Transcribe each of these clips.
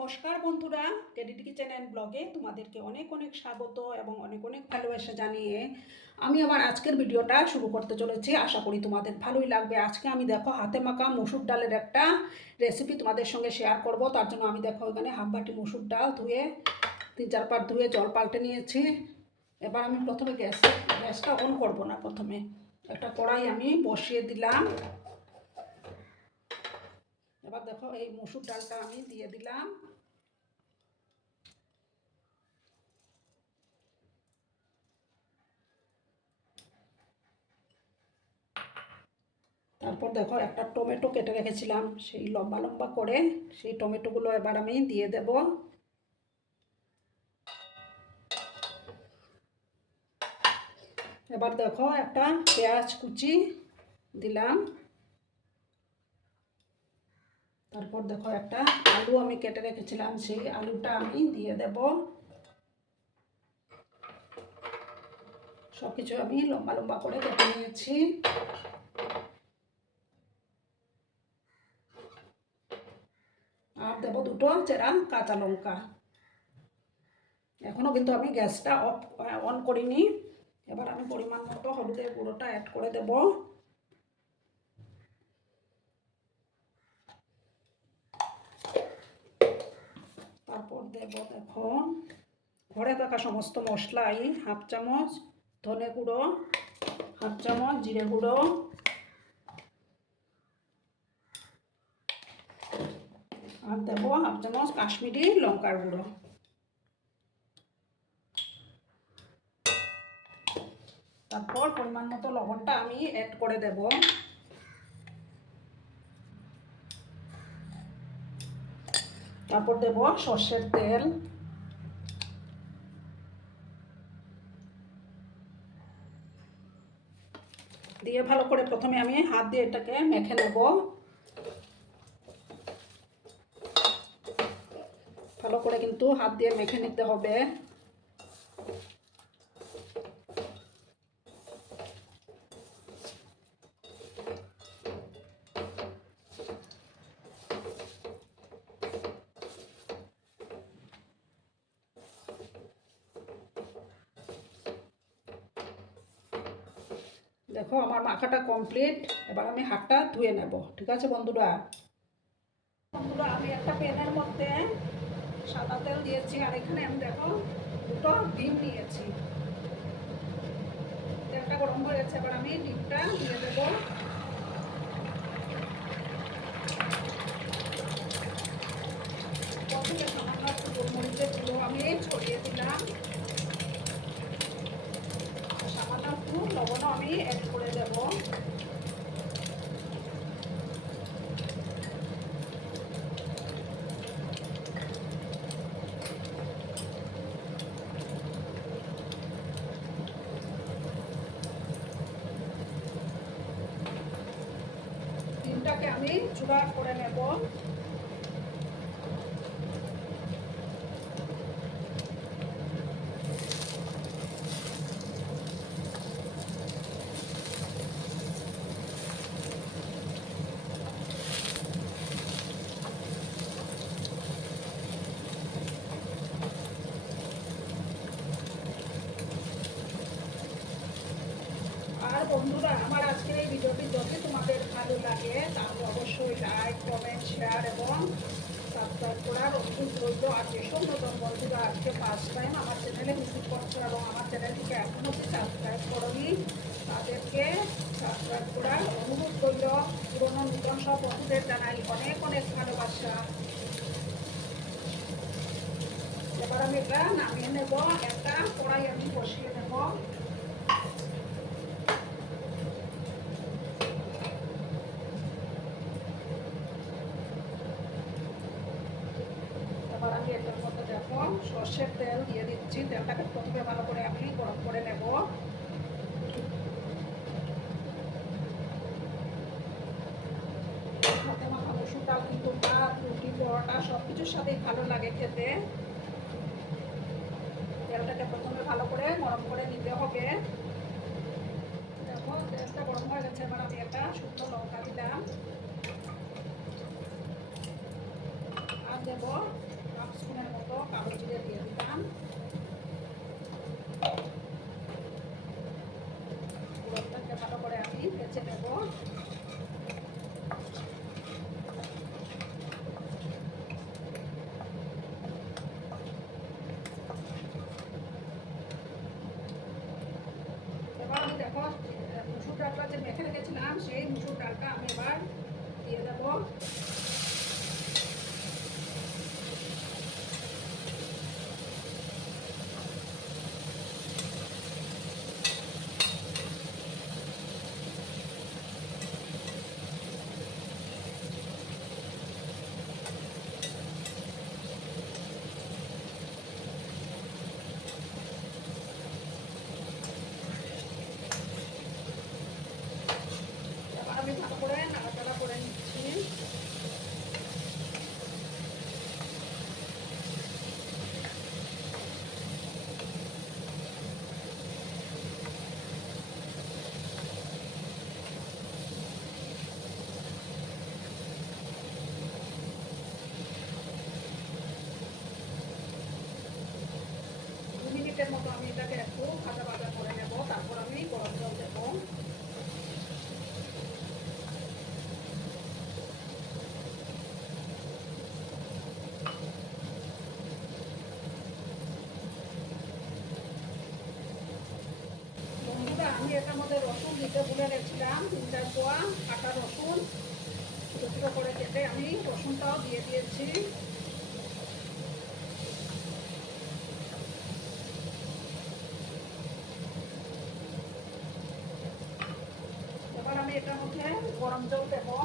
নমস্কার বন্ধুরা, কেডিটি kitchen and ব্লগে তোমাদেরকে অনেক অনেক স্বাগত এবং অনেক অনেক ভালোবাসা জানিয়ে আমি আবার আজকের ভিডিওটা শুরু করতে চলেছি। আশা করি তোমাদের ভালোই লাগবে। আজকে আমি দেখো হাতে মাখা মসুর ডালের একটা রেসিপি তোমাদের সঙ্গে শেয়ার করব। তার জন্য আমি দেখো এখানে হাফ বাটি মসুর ডাল ধুয়ে 3-4 বার ধুয়ে জল পাল্টে নিয়েছি। এবার আমি প্রথমে গ্যাসটা অন করব না, প্রথমে একটা কড়াই আমি বসিয়ে দিলাম। এবার দেখো এই মসুর ডালটা আমি দিয়ে দিলাম। তারপর দেখো একটা টমেটো কেটে রেখেছিলাম, সেই লম্বা লম্বা করে সেই টমেটোগুলো এবার আমি দিয়ে দেব। এবার দেখো একটা পেঁয়াজ কুচি দিলাম। তারপর দেখো একটা আলু আমি কেটে রেখেছিলাম, সেই আলুটা আমি দিয়ে দেব। সব কিছু আমি লম্বা লম্বা করে কেটে নিয়েছি। আর দেব দুটো চেরা কাঁচা লঙ্কা। এখনো কিন্তু আমি গ্যাসটা অন করিনি। এবার আমি পরিমাণ মতো হলুদের গুঁড়োটা অ্যাড করে দেব। তারপর দেব দেখো ঘরে থাকা সমস্ত মশলাই, হাফ চামচ ধনে গুঁড়ো, হাফ চামচ জিরে গুঁড়ো, আর দেবো হাফ চামচ কাশ্মীরি লঙ্কার গুঁড়ো। তারপর পরিমাণ মতো লবণটা আমি অ্যাড করে দেব। তারপর দেব সর্ষের তেল। দিয়ে ভালো করে প্রথমে আমি হাত দিয়ে এটাকে মেখে নেব। ভালো করে কিন্তু হাত দিয়ে মেখে নিতে হবে। দেখো আমার মাখাটা কমপ্লিট। এবার আমি হাতটা ধুয়ে নেব। ঠিক আছে বন্ধুরা। আমি একটা প্যানের মধ্যে সাদা তেল দিয়েছি, আর এখানে আমি দেখো দুটো ডিম নিয়েছি। তেলটা গরম হয়ে গেছে, এবার আমি ডিমটা দিয়ে দেবো। প্রথমে সামান্য একটু গোলমরিচের গুঁড়ো আমি ছড়িয়ে দিলাম। সামান্য একটু লবণও আমি অ্যাড করে দেব। ডিমটাকে আমি চূড়া করে নেব। আর বন্ধুরা, আমার আজকের এই ভিডিওটি যদি তোমাদের ভালো লাগে তাহলে অবশ্যই লাইক, কমেন্ট, শেয়ার এবং সাবস্ক্রাইব করার অনুরোধ রইল। আর যেসব নতুন বন্ধুরা আজকে ফার্স্ট টাইম আমার চ্যানেলে ভিজিট করছো এবং আমার চ্যানেলটিকে এখনও অবধি সাবস্ক্রাইব করোনি, তাদেরকে সাবস্ক্রাইব করার অনুরোধ রইল। পুরনো নতুন সব বন্ধুদের জানাই অনেক অনেক ভালোবাসা। এবার আমি এটা নামিয়ে নেব। একটা কড়াই আমি বসিয়ে নেব। এবার আমি এটার মধ্যে দেখো সর্ষের তেল দিয়ে দিচ্ছি। তেলটাকে প্রথমে ভালো করে আমি গরম করে নেব। হাতে মাখা মসুর ডাল কিন্তু ভাত, রুটি, পরোটা সব কিছুর সাথেই ভালো লাগে খেতে। তেলটাকে প্রথমে ভালো করে গরম করে নিতে হবে। দেখো তেলটা গরম হয়ে গেছে, এবার আমি একটা শুকনো লঙ্কা দিলাম। আর দেব রেখেছিলাম সেই মুসুর ডালটা আমি এবার দিয়ে দেবো। এবার আমি ভালো করে নাড়াচাড়া করে নিচ্ছি। মিনিটের মতো আমি এটাকে একটু ভাজা ভাজা করে নেব, তারপর আমি গরম জল দেবো। বন্ধুরা, আমি এটার মধ্যে রসুন দিতে ভুলে গেছিলাম, 3-4 কোয়া কাটা রসুন ছোটো ছোটো করে কেটে আমি রসুনটাও দিয়ে দিয়েছি। এবার আমি এটার মধ্যে গরম জল দেবো।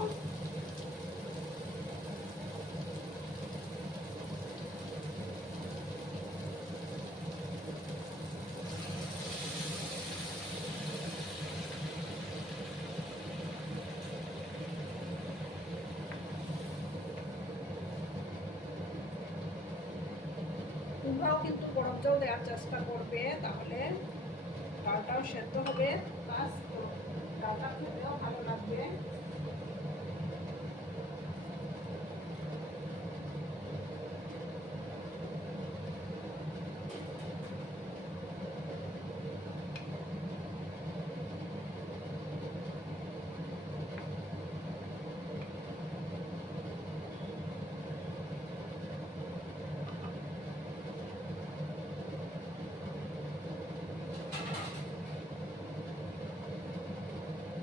তোমরাও কিন্তু গরম জল দেওয়ার চেষ্টা করবে, তাহলে ডালটাও সেদ্ধ হবে, প্লাস ডালটা খেতেও ভালো লাগবে।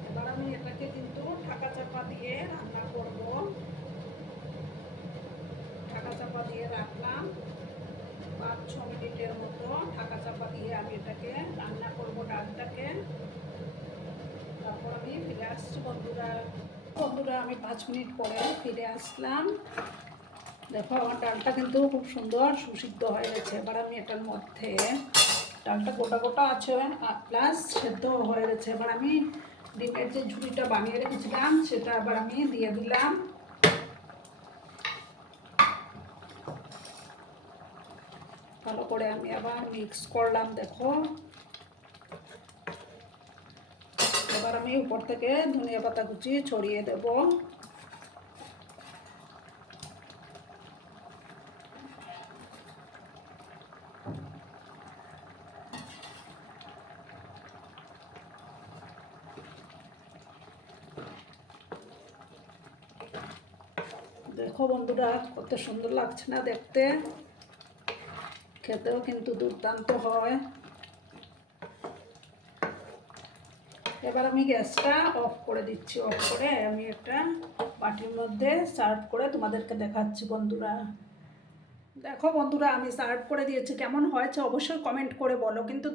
এবার আমি এটাকে কিন্তু ঢাকা চাপা দিয়ে রান্না করব। ঢাকা চাপা দিয়ে রাখলাম 5-6 মিনিটের মতো। ঢাকা চাপা দিয়ে আমি এটাকে রান্না করব ডালটাকে। তারপর আমি ফিরে আসছি বন্ধুরা। বন্ধুরা, আমি 5 মিনিট পরে ফিরে আসলাম। দেখো আমার ডালটা কিন্তু খুব সুন্দর সুসিদ্ধ হয়ে গেছে। এবার আমি এটার মধ্যে, ডালটা গোটা গোটা আছে প্লাস সেদ্ধ হয়ে গেছে, এবার আমি ডিমের যে ঝুড়িটা বানিয়ে রেখেছিলাম সেটা আবার আমি দিয়ে দিলাম। ভালো করে আমি আবার মিক্স করলাম। দেখো এবার আমি উপর থেকে ধনিয়া পাতা কুচি ছড়িয়ে দেব। দেখো বন্ধুরা, কত সুন্দর লাগছে না দেখতে, খেতেও কিন্তু দুর্দান্ত হয়। এবার আমি গ্যাসটা অফ করে দিচ্ছি। অফ করে আমি একটা বাটির মধ্যে সার্ভ করে তোমাদেরকে দেখাচ্ছি বন্ধুরা। দেখো বন্ধুরা, আমি সার্ভ করে দিয়েছি। কেমন হয়েছে অবশ্যই কমেন্ট করে বলো। কিন্তু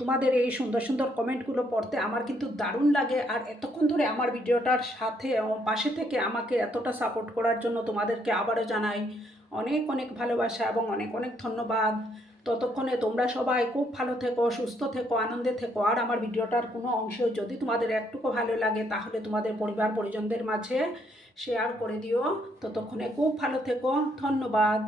তোমাদের এই সুন্দর সুন্দর কমেন্টগুলো পড়তে আমার কিন্তু দারুণ লাগে। আর এতক্ষণ ধরে আমার ভিডিওটার সাথে পাশে থেকে আমাকে এতটা সাপোর্ট করার জন্য তোমাদেরকে আবারও জানাই অনেক অনেক ভালোবাসা এবং অনেক অনেক ধন্যবাদ। ততক্ষণে তোমরা সবাই খুব ভালো থেকো, সুস্থ থেকো, আনন্দে থেকো। আর আমার ভিডিওটার কোনো অংশ যদি তোমাদের একটুকু ভালো লাগে তাহলে তোমাদের পরিবার পরিজনদের মাঝে শেয়ার করে দিও। ততক্ষণে খুব ভালো থেকো। ধন্যবাদ।